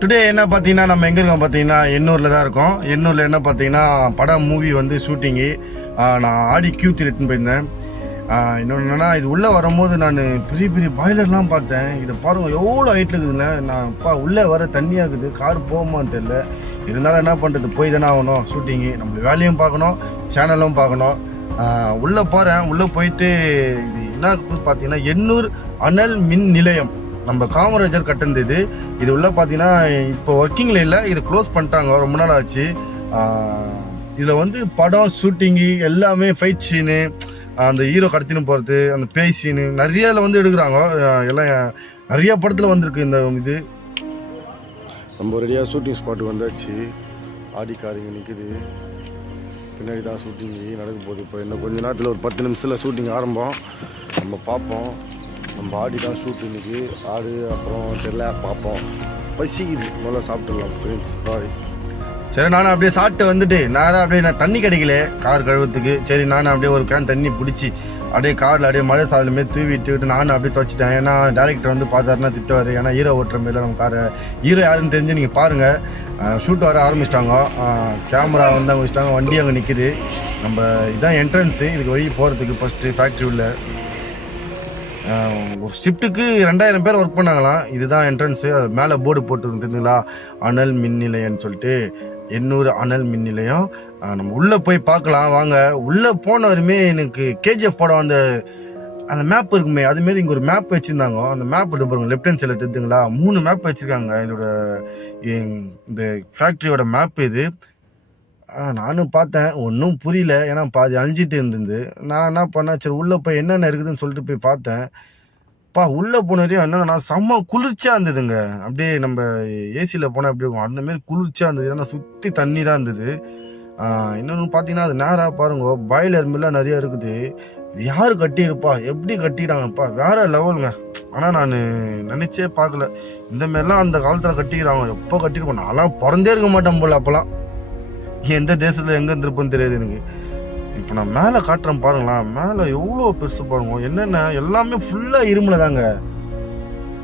Today என்ன பார்த்தீங்கன்னா நம்ம எங்கே இருக்கோம் பார்த்தீங்கன்னா எண்ணூரில் தான் இருக்கோம். எண்ணூரில் என்ன பார்த்தீங்கன்னா படம் மூவி வந்து ஷூட்டிங்கு. நான் ஆடி Q3 எடுத்துன்னு போயிருந்தேன். இன்னொன்று என்னென்னா இது உள்ளே வரும்போது நான் பெரிய பெரிய பாய்லர்லாம் பார்த்தேன். இதை பாருங்கள் எவ்வளோ ஹைட்டில் இருக்குதுங்க. நான் உள்ளே வர தண்ணியாக இருக்குது, கார் போகுமான்னு தெரில. இருந்தாலும் என்ன பண்ணுறது, போய் தானே ஆகணும். ஷூட்டிங்கு நம்மளுக்கு வேலையும் பார்க்கணும், சேனலும் பார்க்கணும். உள்ளே போகிறேன். உள்ளே போயிட்டு இது என்ன பார்த்தீங்கன்னா எண்ணூர் அனல் மின் நிலையம், நம்ம காமராஜர் கட்டினது. இது உள்ள பார்த்தீங்கன்னா இப்போ ஒர்க்கிங்கில் இல்லை, இது க்ளோஸ் பண்ணிட்டாங்க, ரொம்ப நாள் ஆச்சு. இதில் வந்து படம் ஷூட்டிங்கு எல்லாமே ஃபைட் சீனு, அந்த ஹீரோ கடத்தின்னு போகிறது, அந்த பேய் சீனு நிறைய இதில் வந்து எடுக்கிறாங்க. எல்லாம் நிறைய படத்தில் வந்திருக்கு இந்த இது. நம்ம ரெடியாக ஷூட்டிங் ஸ்பாட்டுக்கு வந்தாச்சு. ஆடி காரிங்க நிற்குது, பின்னாடி தான் ஷூட்டிங்கு நடக்க போகுது. இப்போ இன்னும் கொஞ்சம் நேரத்தில் ஒரு 10 நிமிஷத்தில் ஷூட்டிங் ஆரம்பம். நம்ம பார்ப்போம். நம்ம ஆடி தான் ஷூட் இன்னைக்கு. ஆடு அப்புறம் தெரியல பார்ப்போம். பசிக்குது, முதல்ல சாப்பிட்டுடலாம் ஃப்ரெண்ட்ஸ். பாய். சரி, நானும் அப்படியே சாப்பிட்டு வந்துட்டு நான் தண்ணி கிடைக்கல கார் கழுவுறதுக்கு. சரி, நானும் அப்படியே ஒரு கேன் தண்ணி பிடிச்சி அப்படியே காரில் அப்படியே மழை சாலுமே தூவிட்டு நானும் அப்படியே துவச்சிட்டேன். ஏன்னா டேரக்டர் வந்து பார்த்தாருன்னா திட்டுவார். ஏன்னா ஹீரோ ஓட்டுற மாரி நம்ம காரை. ஹீரோ யாருன்னு தெரிஞ்சு நீங்கள் பாருங்கள். ஷூட் வர ஆரம்பிச்சிட்டாங்க, கேமரா வந்து அங்கே வச்சுட்டாங்க, வண்டி அங்கே நிற்குது. நம்ம இதுதான் என்ட்ரன்ஸு, இதுக்கு வழி போகிறதுக்கு. ஃபஸ்ட்டு ஃபேக்ட்ரி உள்ள ஒரு ஷிஃப்ட்டுக்கு 2000 பேர் ஒர்க் பண்ணாங்களாம். இதுதான் என்ட்ரன்ஸு. அது மேலே போர்டு போட்டு இருந்ததுங்களா, அனல் மின் நிலையம்னு சொல்லிட்டு, எண்ணூர் அனல் மின் நிலையம். நம்ம உள்ளே போய் பார்க்கலாம் வாங்க. உள்ளே போனவருமே எனக்கு KGF படம் அந்த மேப் இருக்குமே, அதுமாரி இங்கே ஒரு மேப் வச்சுருந்தாங்க. அந்த மேப் இது பாருங்க, லெஃப்ட் ஹேண்ட் சைடில் தெரிஞ்சுங்களா, 3 மேப் வச்சுருக்காங்க. இதோட இந்த ஃபேக்ட்ரியோட மேப் இது. நானும் பார்த்தேன், ஒன்றும் புரியல. ஏன்னா பாதி அழிஞ்சிட்டு இருந்தது. நான் என்ன பண்ணேன், சரி உள்ளே போய் என்னென்ன இருக்குதுன்னு சொல்லிட்டு போய் பார்த்தேன். உள்ளே போன வரையும் என்னென்னா செம்ம குளிர்ச்சியாக இருந்ததுங்க. அப்படியே நம்ம ஏசியில் போனால் எப்படி இருக்கும் அந்தமாரி குளிர்ச்சியாக இருந்தது. ஏன்னா சுற்றி தண்ணி தான் இருந்தது. இன்னொன்று பார்த்தீங்கன்னா அது நேராக பாருங்க, பாய்லர் மில்லாம் நிறையா இருக்குது. இது யார் கட்டியிருப்பா, எப்படி கட்டிக்கிறாங்கப்பா, வேறு லெவலுங்க. ஆனால் நான் நினச்சே பார்க்கல இந்தமாரிலாம் அந்த காலத்தில் கட்டிக்கிறாங்க. எப்போ கட்டியிருப்போம், நான்லாம் பிறந்தே இருக்க மாட்டேன் போல். அப்போலாம் எந்த தேசத்தில் எங்கே இருந்திருப்போன்னு தெரியாது எனக்கு. இப்போ நான் மேலே காட்டுறேன் பாருங்களேன், மேலே எவ்வளோ பெருசு பாருங்க. என்னென்ன எல்லாமே ஃபுல்லாக இரும்பில் தாங்க.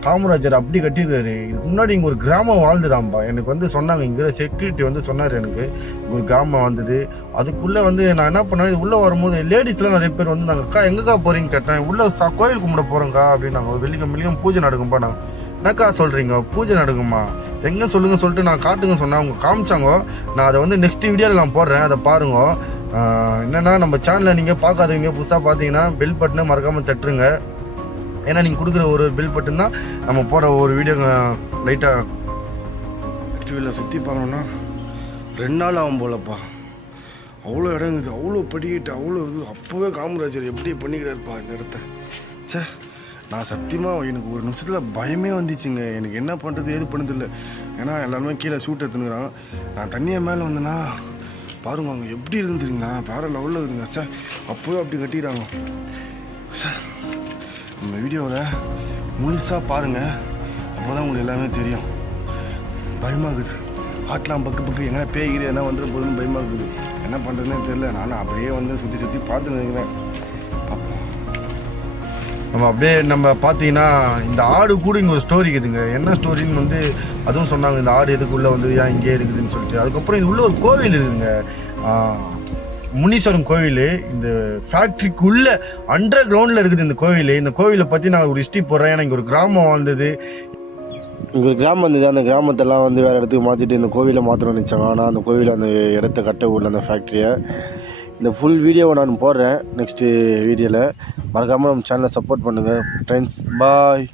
காமராஜர் அப்படி கட்டிடுறாரு. இதுக்கு முன்னாடி இங்கே ஒரு கிராமம் வாழ்ந்துதான்ப்பா. எனக்கு வந்து சொன்னாங்க, இங்கே செக்யூரிட்டி வந்து சொன்னார் எனக்கு, இங்கே ஒரு கிராமம் வந்தது. அதுக்குள்ளே வந்து நான் என்ன பண்ணேன், இது உள்ளே வரும்போது லேடிஸ்லாம் நிறைய பேர் வந்து நாங்கள் அக்கா எங்கக்கா போகிறீங்கன்னு கேட்டேன். உள்ளே கோயில் கும்பிட போகிறோங்க்கா அப்படின்னாங்க. வெள்ளிக்கிழமையும் பூஜை நடக்கும்பா. நான் என்னக்கா சொல்கிறீங்க, பூஜை நடக்குமா, எங்கே சொல்லுங்கள் சொல்லிட்டு நான் காட்டுங்க சொன்னேன். அவங்க காமிச்சாங்க. நான் அதை வந்து நெக்ஸ்ட் வீடியோவில் நான் போடுறேன், அதை பாருங்க. என்னென்னா நம்ம சேனலை நீங்கள் பார்க்காதவங்க புதுசாக பார்த்தீங்கன்னா பெல் பட்டனை மறக்காமல் தட்டுருங்க. ஏன்னா நீங்கள் கொடுக்குற ஒரு பெல் பட்டன் தான் நம்ம போகிற ஒரு வீடியோ லைட்டாக ஆக்டிவியில் சுற்றி பார்க்கணுன்னா 2 நாள் ஆகும் போலப்பா. அவ்வளோ இடங்குது, அவ்வளோ படிக்கிட்டு, அவ்வளோ இது. அப்போவே காமராஜர் எப்படி பண்ணிக்கிறாருப்பா இந்த இடத்த. சே, நான் சத்தியமாக எனக்கு ஒரு நிமிஷத்தில் பயமே வந்துச்சுங்க. எனக்கு என்ன பண்ணுறது ஏது பண்ணதில்லை. ஏன்னா எல்லாருமே கீழே ஷூட் எடுத்துனுக்குறாங்க. நான் தண்ணியை மேலே வந்தேன்னா பாருங்க அவங்க எப்படி இருக்குன்னு தெரியுங்களா, வேறு லெவலில் இருக்குதுங்க. சார் அப்போவே அப்படி கட்டிடுறாங்க. சார் நம்ம வீடியோவில் முழுசாக பாருங்கள், அப்போ தான் உங்களுக்கு எல்லாமே தெரியும். பயமாக இருக்குது. ஹாட்லாம் பக்கு எங்கன்னா பேய்கிற எல்லாம் வந்துட்டு போதுன்னு பயமாக இருக்குது. என்ன பண்ணுறதுன்னு தெரியல. நானும் அப்படியே வந்து சுற்றி பார்த்து நினைக்கிறேன். நம்ம பார்த்தீங்கன்னா இந்த ஆடு கூட இங்கே ஒரு ஸ்டோரி இருக்குதுங்க. என்ன ஸ்டோரின்னு வந்து அதுவும் சொன்னாங்க. இந்த ஆடு எதுக்குள்ளே வந்து ஏன் இங்கே இருக்குதுன்னு சொல்லிட்டு. அதுக்கப்புறம் இது உள்ள ஒரு கோவில் இருக்குதுங்க, முனீஸ்வரன் கோவில். இந்த ஃபேக்ட்ரிக்குள்ளே அண்டர் கிரவுண்டில் இருக்குது இந்த கோவில். இந்த கோவிலை பற்றி நான் ஒரு ஹிஸ்ட்ரி போடுறேன். ஏன்னா இங்கே ஒரு கிராமம் வாழ்ந்தது. இங்கே ஒரு கிராமம் இருந்தது. அந்த கிராமத்தெல்லாம் வந்து வேறு இடத்துக்கு மாற்றிட்டு இந்த கோவிலை மாற்றணும்னு நினச்சாங்க. ஆனால் அந்த கோவிலை அந்த இடத்த கட்ட ஊரில் அந்த ஃபேக்ட்ரியை. இந்த ஃபுல் வீடியோவை நான் போடுறேன் நெக்ஸ்ட்டு வீடியோவில். மறக்காமல் நம்ம சேனலை சப்போர்ட் பண்ணுங்கள் ஃப்ரெண்ட்ஸ். பாய்.